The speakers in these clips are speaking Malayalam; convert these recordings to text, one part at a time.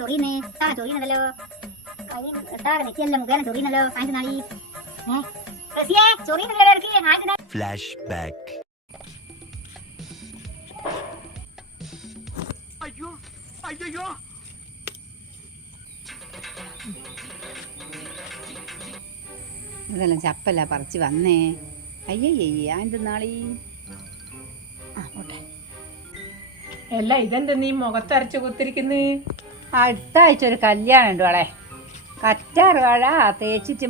ചൊറിയുന്നേ ചൊറിയുന്നതല്ലോ നെറ്റിയല്ല മുഖേന ചൊറിയുന്നല്ലോ ആയിട്ട് നാളി ചൊറിയുന്നല്ലോ ഫ്ലാഷ് ബാക്ക്. അയ്യോ അയ്യോ ഇതെല്ലാം ചപ്പല്ല പറിച്ച് വന്നേ. അയ്യയ്യേ അതിൻ്റെ നാളീ പോട്ടെ. അല്ല ഇതെന്താ നീ മുഖത്തരച്ച് കുത്തിരിക്കുന്നേ? അടുത്ത ആഴ്ച ഒരു കല്യാണം ഉണ്ട് വളെ. കറ്റാറ് വാഴ തേച്ചിട്ട്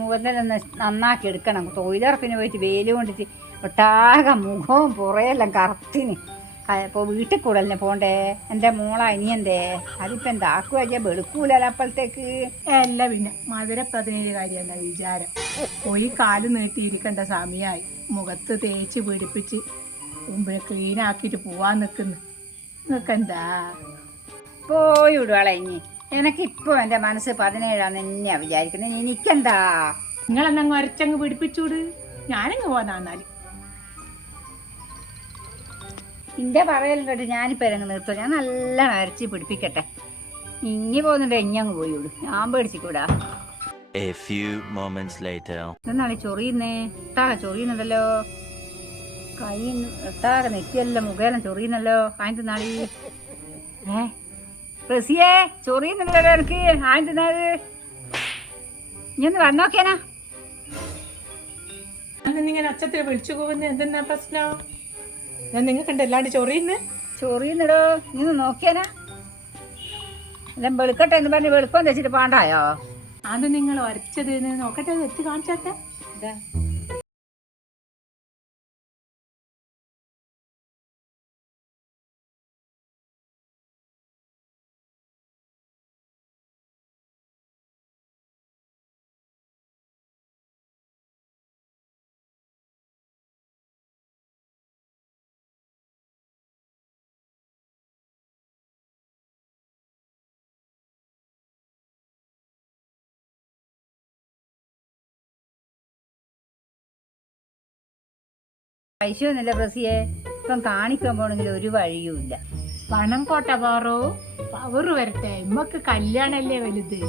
മുഖത്തെല്ലാം നന്നാക്കി എടുക്കണം. തൊഴിലുറപ്പിന് പോയിട്ട് വെയിൽ കൊണ്ടിട്ട് ഒട്ടാകെ മുഖവും പുറയെല്ലാം കറുത്തിന്. ഇപ്പോൾ വീട്ടിൽ കൂടല്ലേ പോണ്ടേ? എൻ്റെ മോളെ അനിയൻ്റെ അതിപ്പോൾ എന്താക്കുക വെച്ചാൽ വെളുക്കൂലല്ലോ അപ്പോഴത്തേക്ക്. അല്ല പിന്നെ മധുരപ്പതിനൊരു കാര്യമല്ല വിചാരം. പോയി കാല് നീട്ടിയിരിക്കേണ്ട സമയമായി. മുഖത്ത് തേച്ച് പിടിപ്പിച്ച് ക്ലീൻ ആക്കിയിട്ട് പോവാൻ നിൽക്കുന്നു. നിൽക്കണ്ടാ പോയി വിടുവാളെ. ഇനി എനിക്കിപ്പോൾ എൻ്റെ മനസ്സ് 17 തന്നെയാണ് വിചാരിക്കുന്നത്. എനിക്കെന്താ നിങ്ങളെന്നങ്ങ് അരച്ചങ്ങ് പിടിപ്പിച്ചൂട്. ഞാനങ്ങ് പോന്നാന്നാല് നിൻ്റെ പറയലും കേട്ട് ഞാനിപ്പോൾ ഇറങ്ങി നിർത്തും. ഞാൻ നല്ലോണം അരച്ച് പിടിപ്പിക്കട്ടെ. ഇനി പോകുന്നുണ്ട് ഇഞ്ഞങ്ങ് പോയി വിടും. ഞാൻ പേടിച്ചിക്കൂടാ. A few moments later. എന്നാളി ചൊറിയുന്നേ. എത്താകെ ചൊറിയുന്നുണ്ടല്ലോ. കൈ എത്താകെ നെറ്റിയെല്ലാം മുഖേന ചൊറിയുന്നല്ലോ. ആയിട്ട് നാളി റസിയേ ചൊറിയുന്നുണ്ടല്ലോ എനിക്ക്. ആയിട്ട് നാള് ഇനി ഒന്ന് വന്നോക്കേനാ. ഇങ്ങനെ അച്ഛത്തെ വിളിച്ചു പോകുന്നത് എന്തെന്നാ പ്രശ്നം? ഞാൻ നിങ്ങൾക്ക് എല്ലാണ്ട് ചൊറിയുന്നിടോ. നീ ഒന്ന് നോക്കിയാനാ. എല്ലാം വെളുക്കട്ടെ എന്ന് പറഞ്ഞ് വെളുപ്പം തെച്ചിട്ട് പാണ്ടായോ? അത് നിങ്ങൾ വരച്ചത് നോക്കട്ടെ, വെച്ച് കാണിച്ചാട്ടെ. പൈസയൊന്നുമില്ല പ്രസിയെ. ഇപ്പം കാണിക്കാൻ പോണെങ്കിൽ ഒരു വഴിയുമില്ല. പണം പോട്ടെ പാറോ, പവറ് വരട്ടെ. ഇമ്മക്ക് കല്യാണല്ലേ വലുത്.